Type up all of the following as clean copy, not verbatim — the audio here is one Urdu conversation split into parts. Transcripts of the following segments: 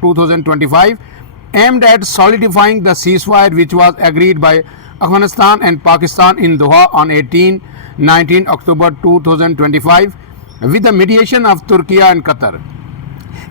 2025 aimed at solidifying the ceasefire which was agreed by Afghanistan and Pakistan in Doha on 18-19 October 2025 with the mediation of Turkey and Qatar।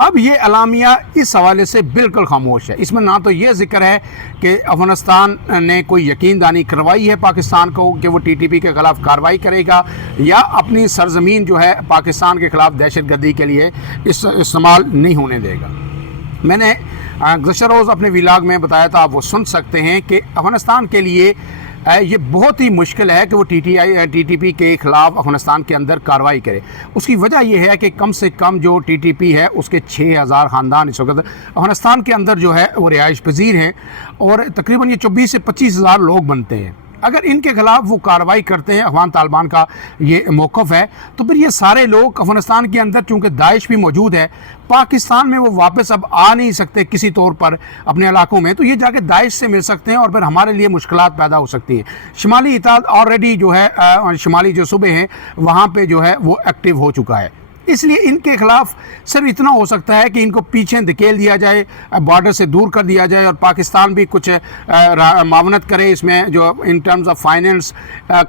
اب یہ اعلامیہ اس حوالے سے بالکل خاموش ہے. اس میں نہ تو یہ ذکر ہے کہ افغانستان نے کوئی یقین دہانی کروائی ہے پاکستان کو کہ وہ ٹی ٹی پی کے خلاف کارروائی کرے گا یا اپنی سرزمین جو ہے پاکستان کے خلاف دہشت گردی کے لیے استعمال نہیں ہونے دے گا. میں نے گزشتہ روز اپنے ویلاگ میں بتایا تھا, آپ وہ سن سکتے ہیں کہ افغانستان کے لیے یہ بہت ہی مشکل ہے کہ وہ ٹی ٹی پی کے خلاف افغانستان کے اندر کارروائی کرے. اس کی وجہ یہ ہے کہ کم سے کم جو ٹی ٹی پی ہے اس کے 6000 خاندان اس وقت افغانستان کے اندر جو ہے وہ رہائش پذیر ہیں اور تقریباً یہ 24 سے 25 ہزار لوگ بنتے ہیں. اگر ان کے خلاف وہ کارروائی کرتے ہیں, افغان طالبان کا یہ موقف ہے, تو پھر یہ سارے لوگ افغانستان کے اندر چونکہ داعش بھی موجود ہے پاکستان میں وہ واپس اب آ نہیں سکتے کسی طور پر اپنے علاقوں میں, تو یہ جا کے داعش سے مل سکتے ہیں اور پھر ہمارے لیے مشکلات پیدا ہو سکتی ہیں. شمالی اتحاد آلریڈی جو ہے شمالی جو صوبے ہیں وہاں پہ جو ہے وہ ایکٹیو ہو چکا ہے. اس لیے ان کے خلاف صرف اتنا ہو سکتا ہے کہ ان کو پیچھے دھکیل دیا جائے, بارڈر سے دور کر دیا جائے اور پاکستان بھی کچھ معاونت کرے اس میں جو ان ٹرمز آف فائننس,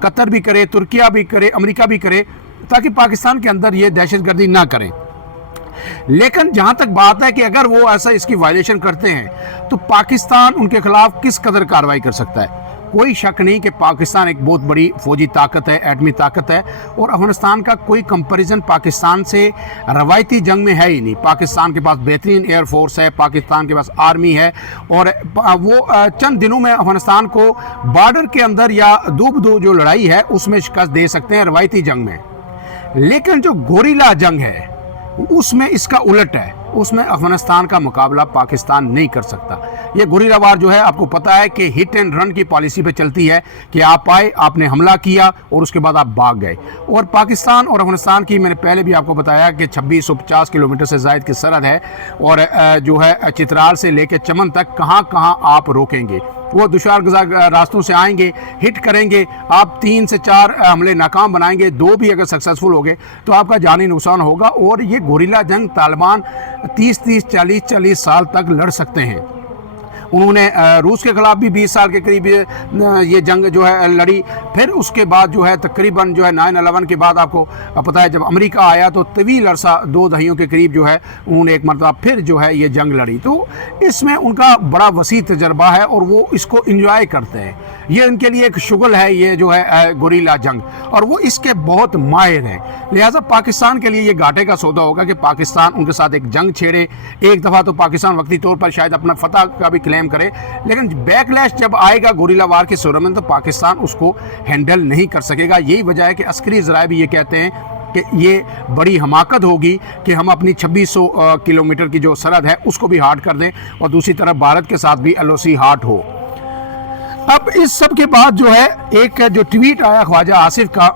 قطر بھی کرے, ترکیہ بھی کرے, امریکہ بھی کرے, تاکہ پاکستان کے اندر یہ دہشت گردی نہ کریں. لیکن جہاں تک بات ہے کہ اگر وہ ایسا اس کی وائلیشن کرتے ہیں تو پاکستان ان کے خلاف کس قدر کارروائی کر سکتا ہے. کوئی شک نہیں کہ پاکستان ایک بہت بڑی فوجی طاقت ہے, ایٹمی طاقت ہے, اور افغانستان کا کوئی کمپیریزن پاکستان سے روایتی جنگ میں ہے ہی نہیں. پاکستان کے پاس بہترین ایئر فورس ہے, پاکستان کے پاس آرمی ہے, اور وہ چند دنوں میں افغانستان کو بارڈر کے اندر یا دو جو لڑائی ہے اس میں شکست دے سکتے ہیں روایتی جنگ میں. لیکن جو گوریلا جنگ ہے اس میں اس کا الٹ ہے, اس میں افغانستان کا مقابلہ پاکستان نہیں کر سکتا. یہ گوریلا وار جو ہے آپ کو پتا ہے کہ ہٹ اینڈ رن کی پالیسی پہ چلتی ہے کہ آپ آئے, آپ نے حملہ کیا اور اس کے بعد آپ بھاگ گئے. اور پاکستان اور افغانستان کی میں نے پہلے بھی آپ کو بتایا کہ 2650 کلومیٹر سے زائد کی سرحد ہے, اور جو ہے چترال سے لے کے چمن تک کہاں کہاں آپ روکیں گے. وہ دشوار گزار راستوں سے آئیں گے, ہٹ کریں گے, آپ 3 سے 4 حملے ناکام بنائیں گے, 2 بھی اگر سکسیسفل ہو گئے تو آپ کا جانی نقصان ہوگا. اور یہ گوریلا جنگ طالبان 30-40 سال تک لڑ سکتے ہیں. انہوں نے روس کے خلاف بھی 20 سال کے قریب یہ جنگ جو ہے لڑی. پھر اس کے بعد جو ہے تقریباً جو ہے 9/11 کے بعد آپ کو پتہ ہے جب امریکہ آیا تو طویل عرصہ 2 دہائیوں کے قریب جو ہے انہوں نے ایک مرتبہ پھر جو ہے یہ جنگ لڑی. تو اس میں ان کا بڑا وسیع تجربہ ہے اور وہ اس کو انجوائے کرتے ہیں. یہ ان کے لیے ایک شغل ہے یہ جو ہے گوریلا جنگ, اور وہ اس کے بہت ماہر ہیں. لہٰذا پاکستان کے لیے یہ گھاٹے کا سودا ہوگا کہ پاکستان ان کے ساتھ ایک جنگ چھیڑے. ایک دفعہ تو پاکستان وقتی طور پر شاید اپنا فتح کا بھی کلیم کرے, لیکن بیک لیش جب آئے گا گوریلا وار کی صورت میں تو پاکستان اس کو ہینڈل نہیں کر سکے گا. یہی وجہ ہے کہ عسکری ذرائع بھی یہ کہتے ہیں کہ یہ بڑی حماقت ہوگی کہ ہم اپنی 2600 کلومیٹر کی جو سرحد ہے اس کو بھی ہارڈ کر دیں اور دوسری طرف بھارت کے ساتھ بھی LOC ہارڈ ہو. اب اس سب کے بعد جو ہے ایک جو ٹویٹ آیا خواجہ آصف کا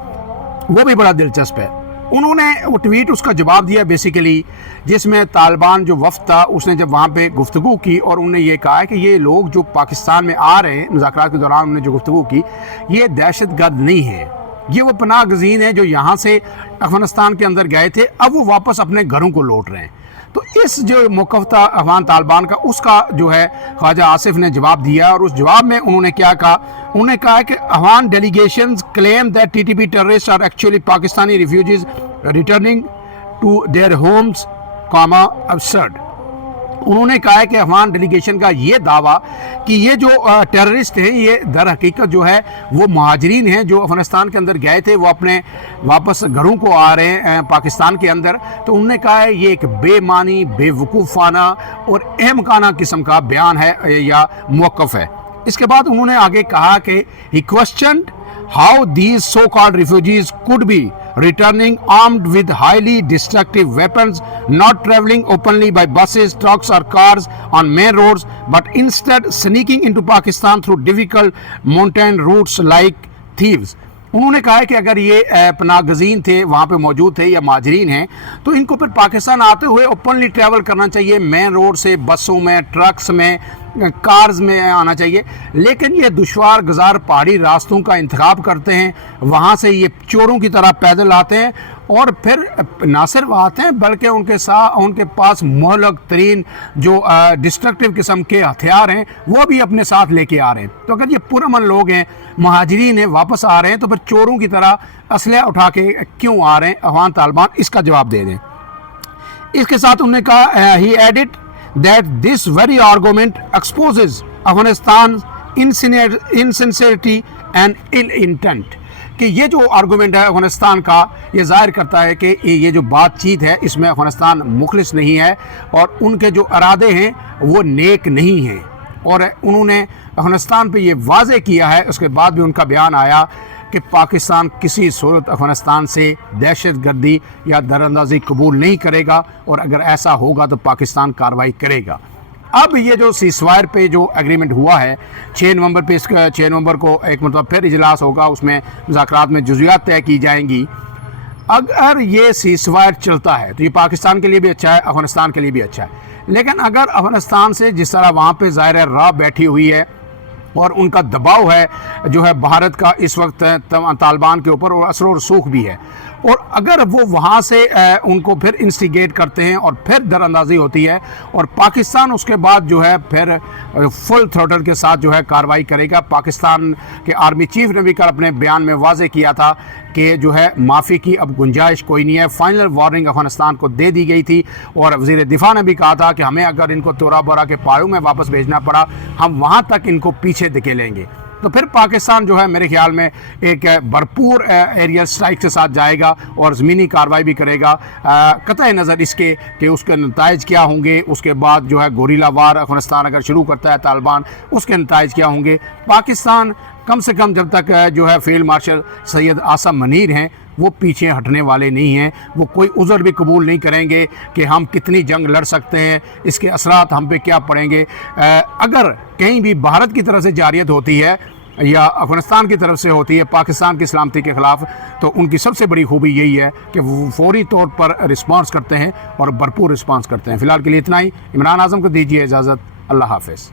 وہ بھی بڑا دلچسپ ہے. انہوں نے وہ ٹویٹ اس کا جواب دیا بیسیکلی, جس میں طالبان جو وفد تھا اس نے جب وہاں پہ گفتگو کی اور انہوں نے یہ کہا کہ یہ لوگ جو پاکستان میں آ رہے ہیں مذاکرات کے دوران انہوں نے جو گفتگو کی یہ دہشت گرد نہیں ہے, یہ وہ پناہ گزین ہیں جو یہاں سے افغانستان کے اندر گئے تھے, اب وہ واپس اپنے گھروں کو لوٹ رہے ہیں. تو اس جو موقف تھا افغان طالبان کا اس کا جو ہے خواجہ آصف نے جواب دیا, اور اس جواب میں انہوں نے کیا کہا, انہوں نے کہا کہ Afghan delegations claim that T T P terrorist are actually Pakistani refugees returning to their homes absurd. انہوں نے کہا ہے کہ افغان ڈیلیگیشن کا یہ دعویٰ کہ یہ جو ٹیررسٹ ہیں یہ در حقیقت جو ہے وہ مہاجرین ہیں جو افغانستان کے اندر گئے تھے, وہ اپنے واپس گھروں کو آ رہے ہیں پاکستان کے اندر. تو انہوں نے کہا ہے یہ ایک بے معنی, بے وقوفانہ اور احمقانہ قسم کا بیان ہے یا موقف ہے. اس کے بعد انہوں نے آگے کہا کہ he questioned how these so-called refugees could be returning armed with highly destructive weapons, not traveling openly by buses, trucks or cars on main roads, but instead sneaking into Pakistan through difficult mountain routes like thieves. انہوں نے کہا ہے کہ اگر یہ پناہ گزین تھے وہاں پہ موجود تھے یا مہاجرین ہیں تو ان کو پھر پاکستان آتے ہوئے اوپنلی ٹریول کرنا چاہیے, مین روڈ سے, بسوں میں, ٹرکس میں, کارز میں آنا چاہیے. لیکن یہ دشوار گزار پہاڑی راستوں کا انتخاب کرتے ہیں, وہاں سے یہ چوروں کی طرح پیدل آتے ہیں اور پھر نہ صرف آتے ہیں بلکہ ان کے پاس مہلک ترین جو ڈسٹرکٹیو قسم کے ہتھیار ہیں وہ بھی اپنے ساتھ لے کے آ رہے ہیں. تو اگر یہ پرامن لوگ ہیں, مہاجرین ہیں, واپس آ رہے ہیں تو پھر چوروں کی طرح اسلحہ اٹھا کے کیوں آ رہے ہیں؟ افغان طالبان اس کا جواب دے دیں. اس کے ساتھ انہوں نے کہا ہی added that this very argument exposes Afghanistan insincerity and ill intent, کہ یہ جو آرگومنٹ ہے افغانستان کا یہ ظاہر کرتا ہے کہ یہ جو بات چیت ہے اس میں افغانستان مخلص نہیں ہے اور ان کے جو ارادے ہیں وہ نیک نہیں ہیں، اور انہوں نے افغانستان پہ یہ واضح کیا ہے۔ اس کے بعد بھی ان کا بیان آیا کہ پاکستان کسی صورت افغانستان سے دہشت گردی یا دراندازی قبول نہیں کرے گا، اور اگر ایسا ہوگا تو پاکستان کارروائی کرے گا۔ اب یہ جو سیز فائر پہ جو ایگریمنٹ ہوا ہے 6 نومبر پہ، 6 نومبر کو ایک مرتبہ پھر اجلاس ہوگا، اس میں مذاکرات میں جزیات طے کی جائیں گی۔ اگر یہ سیز فائر چلتا ہے تو یہ پاکستان کے لیے بھی اچھا ہے، افغانستان کے لیے بھی اچھا ہے، لیکن اگر افغانستان سے جس طرح وہاں پہ ظاہر راہ بیٹھی ہوئی ہے اور ان کا دباؤ ہے جو ہے بھارت کا اس وقت طالبان کے اوپر، اور اثر و رسوخ بھی ہے، اور اگر وہ وہاں سے ان کو پھر انسٹیگیٹ کرتے ہیں اور پھر در اندازی ہوتی ہے، اور پاکستان اس کے بعد جو ہے پھر فل تھروٹل کے ساتھ جو ہے کارروائی کرے گا۔ پاکستان کے آرمی چیف نے بھی کل اپنے بیان میں واضح کیا تھا کہ جو ہے معافی کی اب گنجائش کوئی نہیں ہے، فائنل وارننگ افغانستان کو دے دی گئی تھی، اور وزیر دفاع نے بھی کہا تھا کہ ہمیں اگر ان کو تورا بورا کے پہاڑوں میں واپس بھیجنا پڑا ہم وہاں تک ان کو پیچھے دھکیلیں گے۔ تو پھر پاکستان جو ہے میرے خیال میں ایک بھرپور ایریل سٹرائک کے ساتھ جائے گا اور زمینی کارروائی بھی کرے گا، قطع نظر اس کے کہ اس کے نتائج کیا ہوں گے۔ اس کے بعد جو ہے گوریلا وار افغانستان اگر شروع کرتا ہے طالبان، اس کے نتائج کیا ہوں گے۔ پاکستان کم سے کم جب تک جو ہے فیلڈ مارشل سید عاصم منیر ہیں وہ پیچھے ہٹنے والے نہیں ہیں، وہ کوئی عذر بھی قبول نہیں کریں گے کہ ہم کتنی جنگ لڑ سکتے ہیں، اس کے اثرات ہم پہ کیا پڑیں گے۔ اگر کہیں بھی بھارت کی طرف سے جارحیت ہوتی ہے یا افغانستان کی طرف سے ہوتی ہے پاکستان کی سلامتی کے خلاف، تو ان کی سب سے بڑی خوبی یہی ہے کہ وہ فوری طور پر رسپانس کرتے ہیں اور بھرپور رسپانس کرتے ہیں۔ فی الحال کے لیے اتنا ہی۔ عمران اعظم کو دیجیے اجازت، اللہ حافظ۔